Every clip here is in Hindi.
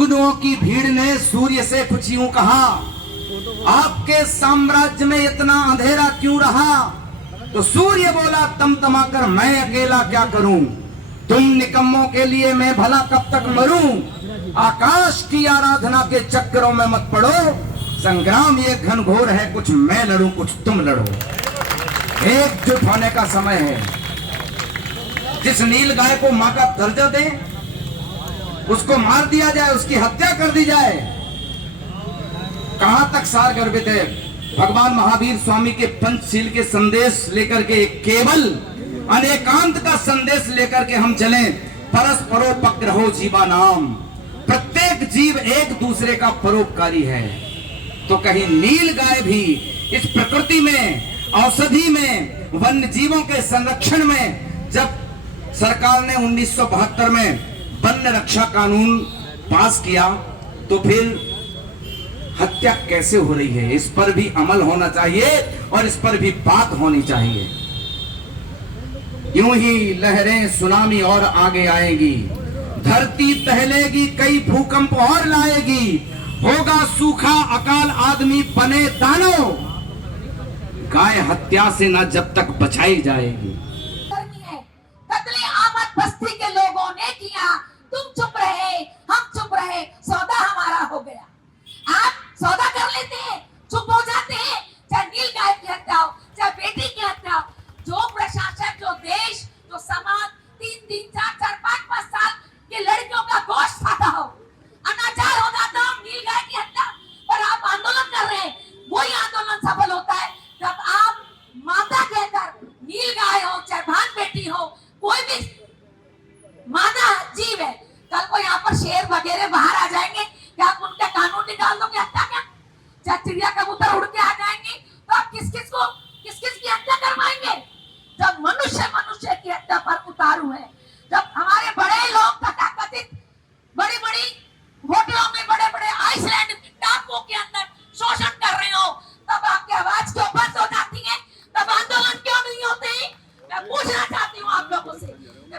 जुगनुओं की भीड़ ने सूर्य से कुछ यूं कहा, आपके साम्राज्य में इतना अंधेरा क्यों रहा? तो सूर्य बोला तमतमा कर, मैं अकेला क्या करूं? तुम निकम्मों के लिए मैं भला कब तक मरूं? आकाश की आराधना के चक्करों में मत पड़ो, संग्राम ये घनघोर है, कुछ मैं लड़ूं कुछ तुम लड़ो। एकजुट होने का समय है। जिस नील गाय को मां का दर्जा दे उसको मार दिया जाए, उसकी हत्या कर दी जाए, कहां तक सार गर्भित है? भगवान महावीर स्वामी के पंचशील के संदेश लेकर के, केवल अनेकांत का संदेश लेकर के हम चलें। परस्परोपग्रहो जीवा नाम, प्रत्येक जीव एक दूसरे का परोपकारी है। तो कहीं नील गाय भी इस प्रकृति में, औषधि में, वन्य जीवों के संरक्षण में, जब सरकार ने 1972 में वन्य रक्षा कानून पास किया तो फिर हत्या कैसे हो रही है, इस पर भी अमल होना चाहिए और इस पर भी बात होनी चाहिए। यूं ही लहरें सुनामी और आगे आएगी, धरती टहलेगी, कई भूकंप और लाएगी, होगा सूखा अकाल, आदमी बने दानव, गाय हत्या से ना जब तक बचाई जाएगी। कत्ले आमद बस्ती के लोगों ने किया, तुम चुप रहे, हम चुप रहे, सौदा हमारा हो गया। आप सौदा कर लेते हैं, चुप हो जाते हैं, चाहे नील गाय की हत्या हो, चाहे बेटी की हत्या हो। जो प्रशासन, जो देश, जो समाज 3 दिन 4 4 5 5 साल के लड़कियों का गोश्त खाता हो, अनाचार हो जाता हो नील गाय की हत्या पर आप आंदोलन कर रहे हैं। वही आंदोलन सफल होता है जब आप माता कहकर, नील गाय हो चाहे भान बेटी हो, कोई भी मादा जीव है, कल को यहाँ पर शेर वगैरह बाहर आ जाएंगे, क्या आप उनका कानून निकाल दोगे हत्या का? चाहे चिड़िया कबूतर उड़ के आ जाएंगे तो आप किस किस की हत्या करवाएंगे? जब मनुष्य मनुष्य की हत्या पर उतारू है, जब हमारे बड़े लोग तथाकथित बड़ी बड़ी होटलों में, बड़े बड़े आइसलैंड टापुओं के अंदर शोषण कर रहे हो, तब आपकी आवाज क्यों बंद हो जाती है? तब आंदोलन क्यों नहीं होते हैं? मैं पूछना चाहती हूँ आप लोगों से,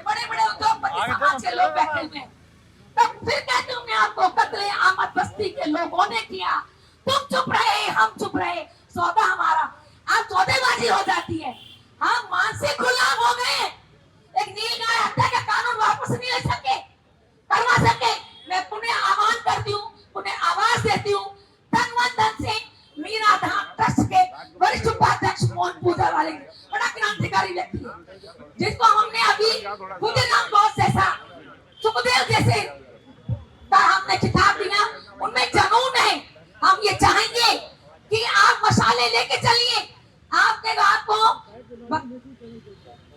बड़े बड़े उद्योगपति समाज के लोग बैठे हुए, तब फिर कहती हूँ मैं आपको, कत्ले आमद बस्ती के लोगों ने किया, तुम चुप रहे, हम चुप रहे, सौदा हमारा। आप सौदेबाजी हो जाती है, हम मानसिक गुलाम हो गए। एक नील गाय हत्या का कानून वापस नहीं ले सके, करवा सके। मैं पुनः आह्वान करती हूँ, पुनः आवाज देती हूँ, तन मन धन से मीरा धाम ट्रस्ट के वरिष्ठ उपाध्यक्ष मोहन पूजा वाले, बड़ा क्रांतिकारी व्यक्ति है, जिसको हमने अभी खुदीराम बोस जैसा, सुखदेव जैसे का हमने खिताब दिया, उनमें जुनून है। हम ये चाहेंगे कि आप मसाले लेके चलिए। आपके आपको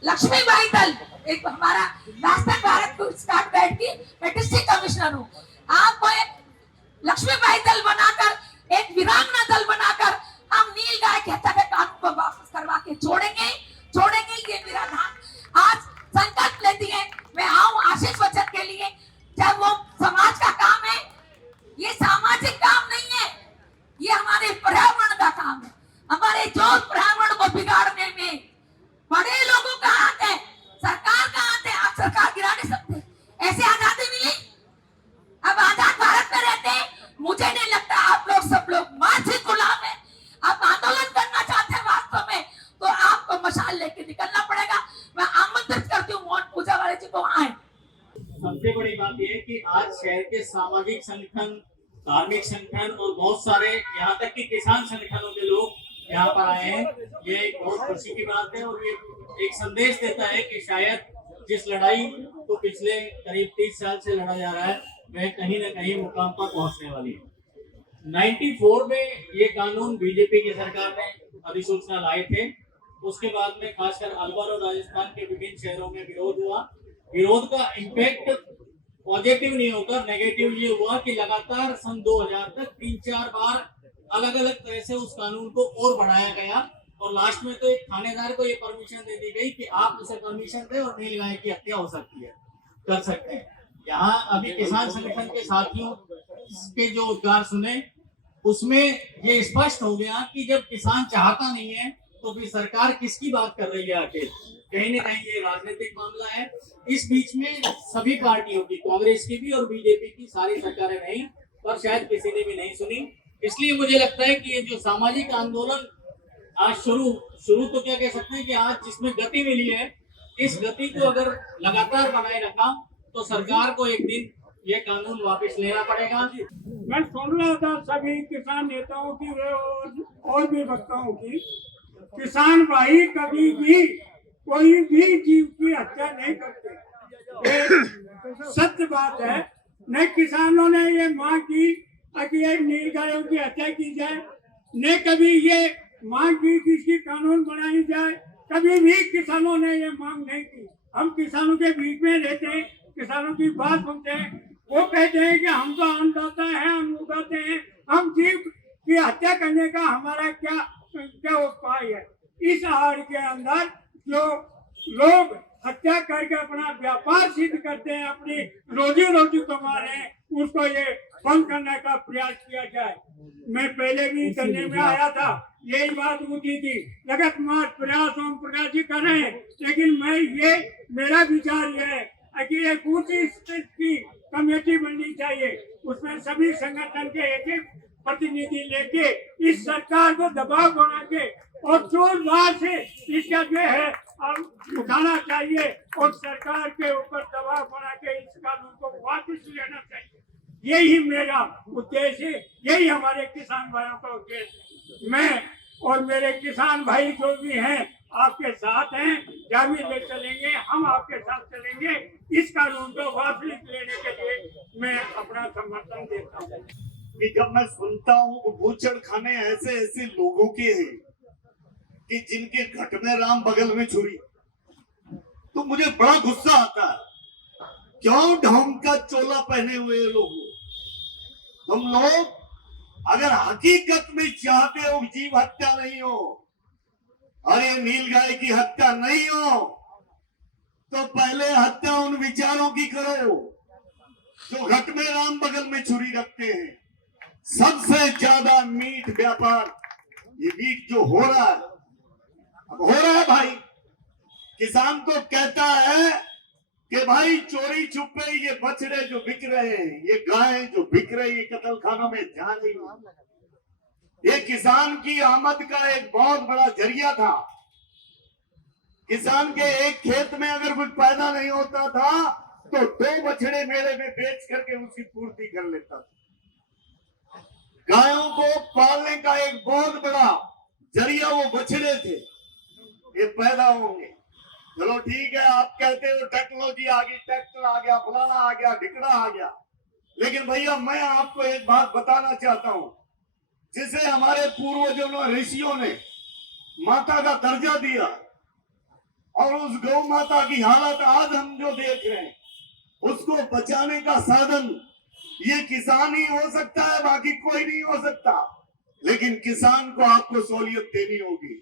लक्ष्मीबाई दल, एक हमारा राष्ट्रीय भारत को स्टार्ट बैठ की, मैं डिस्ट्रिक्ट कमिश्नर हूँ, आपको एक लक्ष्मीबाई दल बनाकर, एक वीरांगना दल बनाकर हम नील गाय की हत्या के कानून को वापस करवा के छोड़ेंगे। ये मेरा धाम आज संकल्प लेती है। मैं आऊं आशीष वचन के लिए, जब वो समाज का काम है, ये सामाजिक काम नहीं है, ये हमारे पर्यावरण का काम है। हमारे जो पर्यावरण को बिगाड़ने में बड़े लोगों का हाथ है, सरकार का हाथ है। आप सरकार गिरा नहीं सकते, ऐसे आजादी मिली, अब आजाद भारत में रहते हैं। मुझे नहीं लगता आप लोग सब लोग मानसिक गुलाम है। आप आंदोलन करना चाहते हैं वास्तव में, तो आपको मशाल लेके निकलना पड़ेगा। मैं आमंत्रित करती हूँ मोहन पूजा वाले जी को आए। सबसे बड़ी बात यह है कि आज शहर के सामाजिक संगठन, धार्मिक संगठन और बहुत सारे, यहाँ तक कि किसान संगठनों के लोग यहाँ पर आए हैं। ये एक बहुत खुशी की बात है और ये एक संदेश देता है कि शायद जिस लड़ाई को पिछले करीब 30 साल से लड़ा जा रहा है, वह कहीं न कहीं मुकाम पर पहुंचने वाली है। 94 में ये कानून बीजेपी की सरकार ने अधिसूचना लाए थे। उसके बाद में खासकर अलवर और राजस्थान के विभिन्न शहरों में विरोध हुआ। विरोध का इम्पैक्ट पॉजिटिव नहीं होकर नेगेटिव ये हुआ कि लगातार सन 2000 तक 3-4 बार अलग अलग तरह से उस कानून को और बढ़ाया गया और लास्ट में तो एक थानेदार को ये परमिशन दे दी गई कि आप उसे परमिशन दें और नील गाय की हत्या हो सकती है, कर सकते हैं। यहाँ अभी किसान संगठन के साथियों के जो उद्गार सुने, उसमें ये स्पष्ट हो गया कि जब किसान चाहता नहीं है तो फिर सरकार किसकी बात कर रही है आखिर? कहीं न कहीं ये राजनीतिक मामला है। इस बीच में सभी पार्टियों की, कांग्रेस की भी और बीजेपी की सारी सरकारें रही, पर शायद किसी ने भी नहीं सुनी। इसलिए मुझे लगता है कि ये जो सामाजिक आंदोलन आज शुरू तो क्या कह सकते हैं कि आज जिसमें गति मिली है, इस गति को अगर लगातार बनाए रखा तो सरकार को एक दिन ये कानून वापस लेना पड़ेगा। मैं सुन रहा था सभी किसान नेताओं की और भी वक्ताओं की। किसान भाई कभी भी कोई भी जीव की हत्या नहीं करते, ये सत्य बात है। न किसानों ने ये मांग की कि ये नीलगायों की हत्या की जाए, न कभी ये मांग की कि इसकी कानून बनाई जाए, कभी भी किसानों ने ये मांग नहीं की। हम किसानों के बीच में रहते हैं, किसानों की बात सुनते हैं, वो कहते हैं कि हम तो अन्नदाता हैं, हम उगाते हैं, हम जीव की हत्या करने का हमारा क्या उपाय है। इस आड़ के अंदर जो लोग हत्या करके अपना व्यापार सिद्ध करते हैं, अपनी रोजी कमा रहे हैं, उसको ये बंद करने का प्रयास किया जाए। मैं पहले भी करने में आया था, यही बात उठी थी, लगातार प्रयास ओम प्रकाश जी कर रहे हैं। लेकिन मेरा विचार ये है कि एक ऊंची स्तर की कमेटी बननी चाहिए, उसमें सभी संगठन के एक प्रतिनिधि लेके इस सरकार को दबाव बना के और जोरदार से इसका जो है उठाना चाहिए और सरकार के ऊपर दबाव बना के इस कानून को वापस लेना चाहिए। यही मेरा उद्देश्य है, यही हमारे किसान भाइयों का उद्देश्य। मैं और मेरे किसान भाई जो भी हैं आपके साथ हैं, जहाँ भी ले चलेंगे हम आपके साथ चलेंगे। इस कानून को वापस लेने के लिए मैं अपना समर्थन देता हूँ। कि जब मैं सुनता हूँ कि बूचड़ खाने ऐसे लोगों के हैं कि जिनके घट में राम बगल में छुरी, तो मुझे बड़ा गुस्सा आता है। क्यों ढोंग का चोला पहने हुए लोग? तुम लोग अगर हकीकत में चाहते हो जीव हत्या नहीं हो और ये नीलगाय की हत्या नहीं हो, तो पहले हत्या उन विचारों की करो जो घट में राम बगल में छुरी रखते हैं। सबसे ज्यादा मीट व्यापार, ये मीट जो हो रहा है, अब हो रहा है भाई। किसान तो कहता है कि भाई चोरी छुपे ये बछड़े जो बिक रहे हैं, ये गायें जो बिक रही है कत्ल खानों में जा रही है, ये किसान की आमद का एक बहुत बड़ा जरिया था। किसान के एक खेत में अगर कुछ पैदा नहीं होता था तो 2 बछड़े मेले में बेच करके उसकी पूर्ति कर लेता था। गायों को पालने का एक बहुत बड़ा जरिया वो बछड़े थे, ये पैदा होंगे। चलो ठीक है, आप कहते हो टेक्नोलॉजी आ गई, ट्रैक्टर आ गया, फलाना आ गया, ढिकड़ा आ गया, लेकिन भैया मैं आपको एक बात बताना चाहता हूं, जिसे हमारे पूर्वजों ने, ऋषियों ने माता का दर्जा दिया और उस गौ माता की हालत आज हम जो देख रहे हैं, उसको बचाने का साधन ये किसान ही हो सकता है, बाकी कोई नहीं हो सकता। लेकिन किसान को आपको सहूलियत देनी होगी।